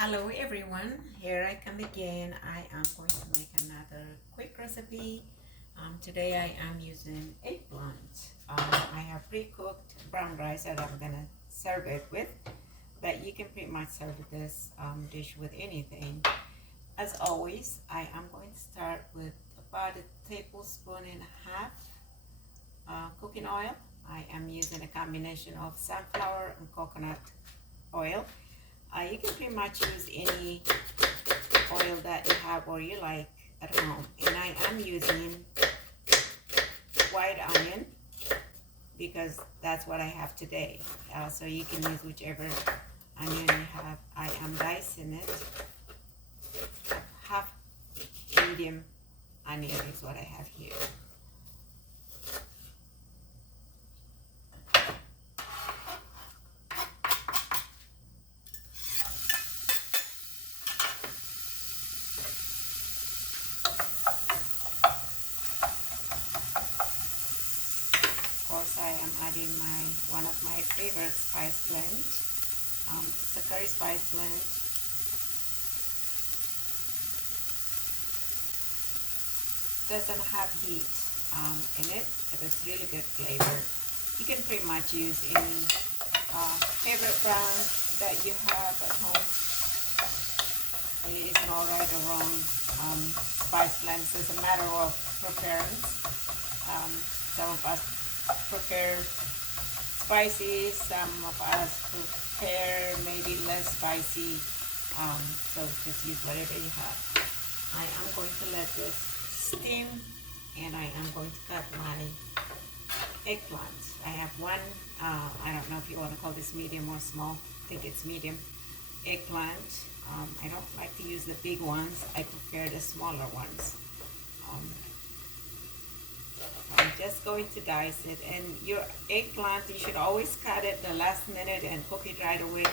Hello everyone, here I come again. I am going to make another quick recipe. Today I am using eggplant. I have pre-cooked brown rice that I'm gonna serve it with, but you can pretty much serve this dish with anything. As always, I am going to start with about a tablespoon and a half cooking oil. I am using a combination of sunflower and coconut oil. You can pretty much use any oil that you have or you like at home. And I am using white onion because that's what I have today. So you can use whichever onion you have. I am dicing it. Half medium onion is what I have here. Of course, I am adding one of my favorite spice blend. It's a curry spice blend. Doesn't have heat in it, but it's really good flavor. You can pretty much use any favorite brand that you have at home. It's no right or wrong spice blends. It's a matter of preference. Some of us prepare spicy, some of us prepare maybe less spicy. So just use whatever you have. I am going to let this steam, and I am going to cut my eggplant. I have one, I don't know if you want to call this medium or small. I think it's medium eggplant. I don't like to use the big ones. I prefer the smaller ones. I'm just going to dice it, and your eggplant, you should always cut it the last minute and cook it right away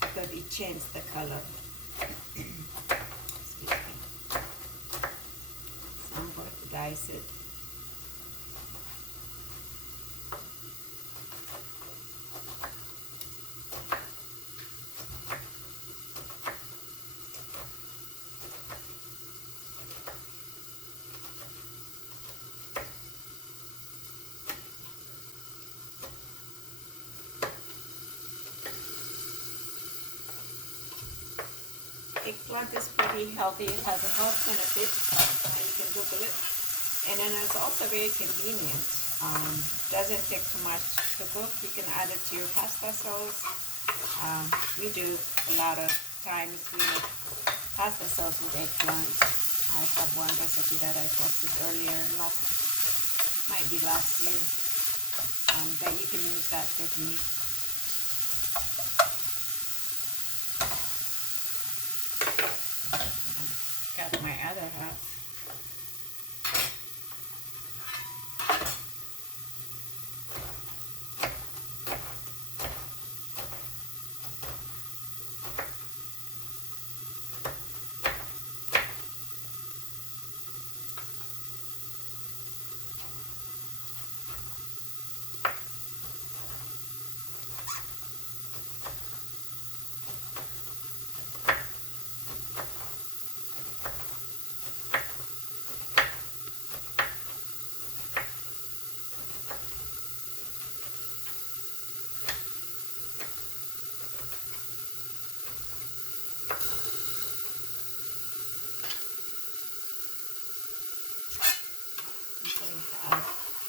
because it changes the color. Excuse me. So I'm going to dice it. Eggplant is pretty healthy. It has a health benefit. You can Google it. And then it's also very convenient. Doesn't take too much to cook. You can add it to your pasta sauce. We do a lot of times we make pasta sauce with eggplant. I have one recipe that I posted earlier, might be last year, that you can use that technique. Got my other half.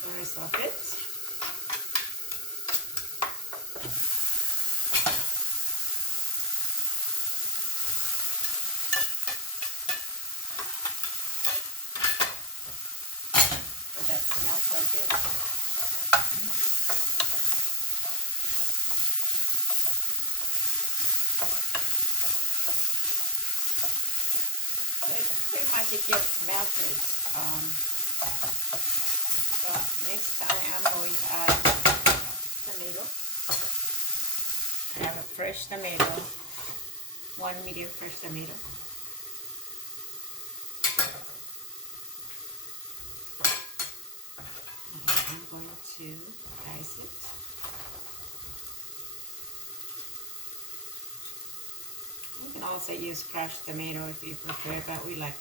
The rest of it. So that smells so good. So pretty much it gets melted. So next I am going to add tomato. I have a fresh tomato, one medium fresh tomato. And I'm going to dice it. You can also use crushed tomato if you prefer, but we like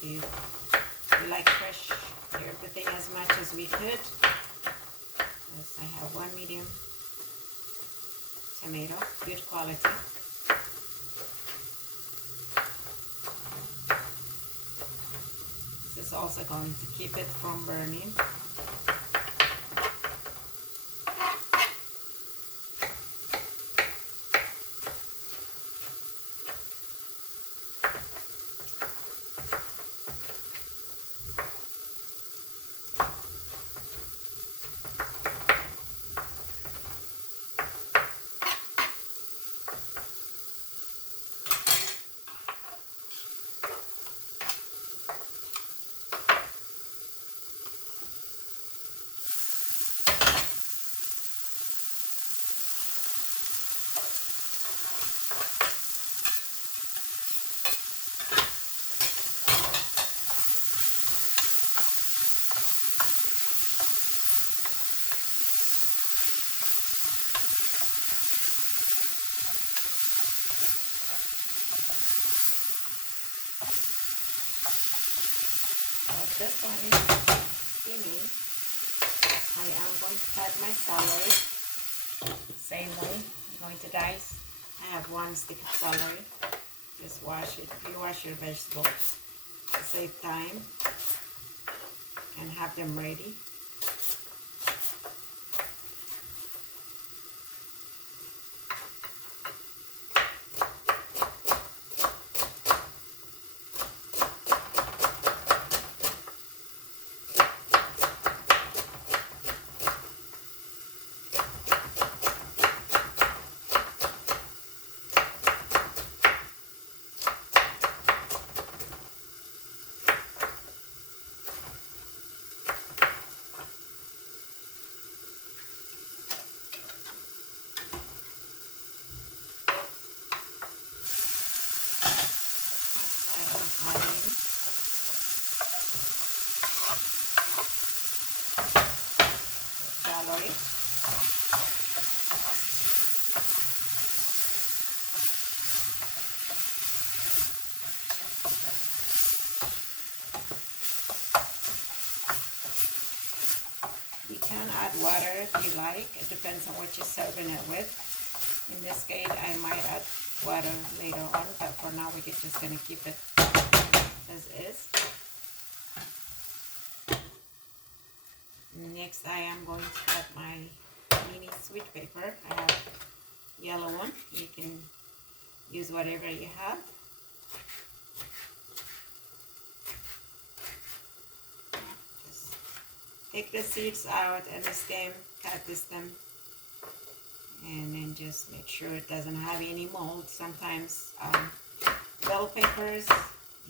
fresh everything as much as we could. Yes, I have one medium tomato, good quality. This is also going to keep it from burning. This one is steaming. I am going to cut my celery. Same way, I'm going to dice. I have one stick of celery. Just wash it. You wash your vegetables to save time and have them ready. Celery. You can add water if you like. It depends on what you're serving it with. In this case, I might add water later on, but for now we're just going to keep it as is. Next, I am going to cut my mini sweet pepper. I have yellow one. You can use whatever you have. Just take the seeds out and the stem, cut the stem, and then just make sure it doesn't have any mold. Sometimes bell peppers,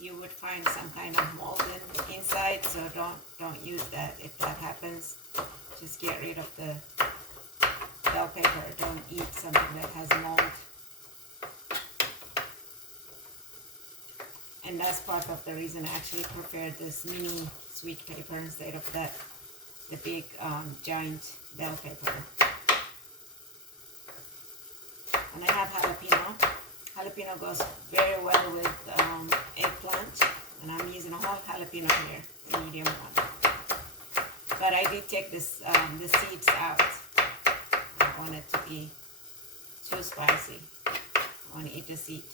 you would find some kind of mold inside, so don't use that. If that happens, just get rid of the bell pepper. Don't eat something that has mold. And that's part of the reason I actually prefer this mini sweet pepper instead of the big giant bell pepper. And I have jalapeno. Jalapeno goes very well with eggplant, and I'm using a whole jalapeno here, a medium one. But I did take this the seeds out. I don't want it to be too spicy. I want to eat the seed.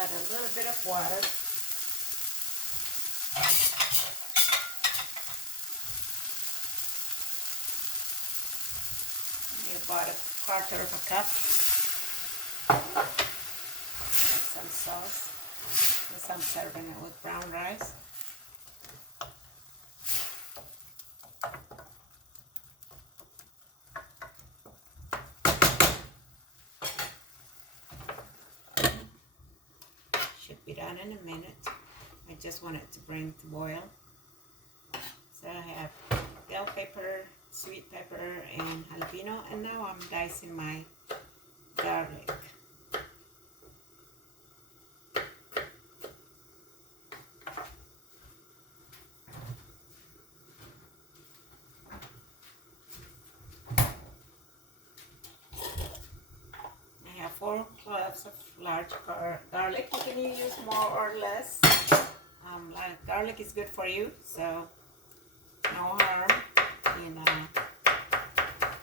Add a little bit of water. About a quarter of a cup. Add some sauce. Yes, I'm serving it with brown rice. Should be done in a minute. I just want it to bring to boil. So I have bell pepper, sweet pepper, and jalapeno, and now I'm dicing my garlic. I have 4 cloves of large garlic. You can use more or less. Like garlic is good for you, so no harm in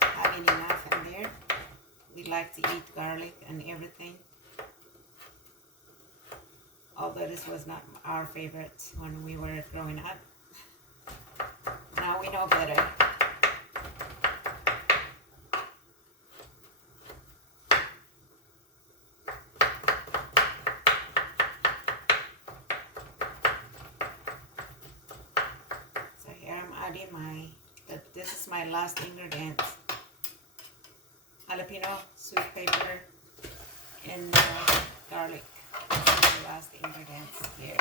having enough in there. We like to eat garlic and everything. Although this was not our favorite when we were growing up. Now we know better. So here I'm adding this is my last ingredient. Jalapeno, sweet pepper, and garlic. These are the last ingredients here.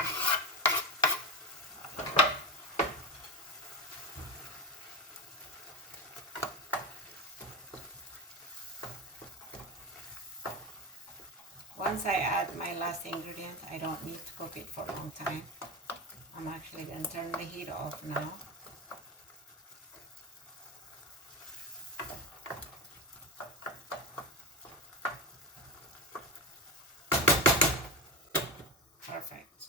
Once I add my last ingredient, I don't need to cook it for a long time. I'm actually going to turn the heat off now. Perfect.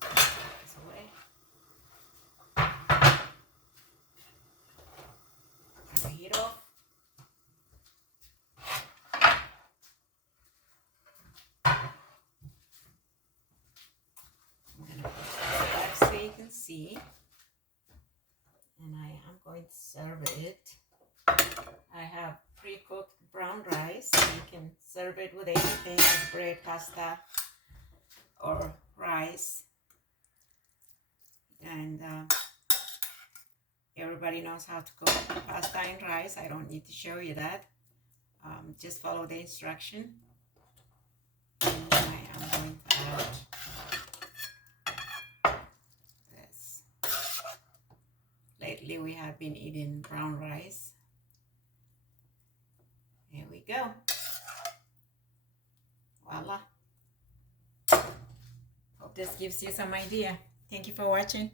This away. Turn the heat off. I'm going to put this back so you can see. And I am going to serve it. I have pre-cooked brown rice. You can serve it with anything like bread, pasta, or rice. And everybody knows how to cook pasta and rice. I don't need to show you that. Just follow the instruction. And I am going to add this. Lately we have been eating brown rice. Here we go. Voila. Hope this gives you some idea. Thank you for watching.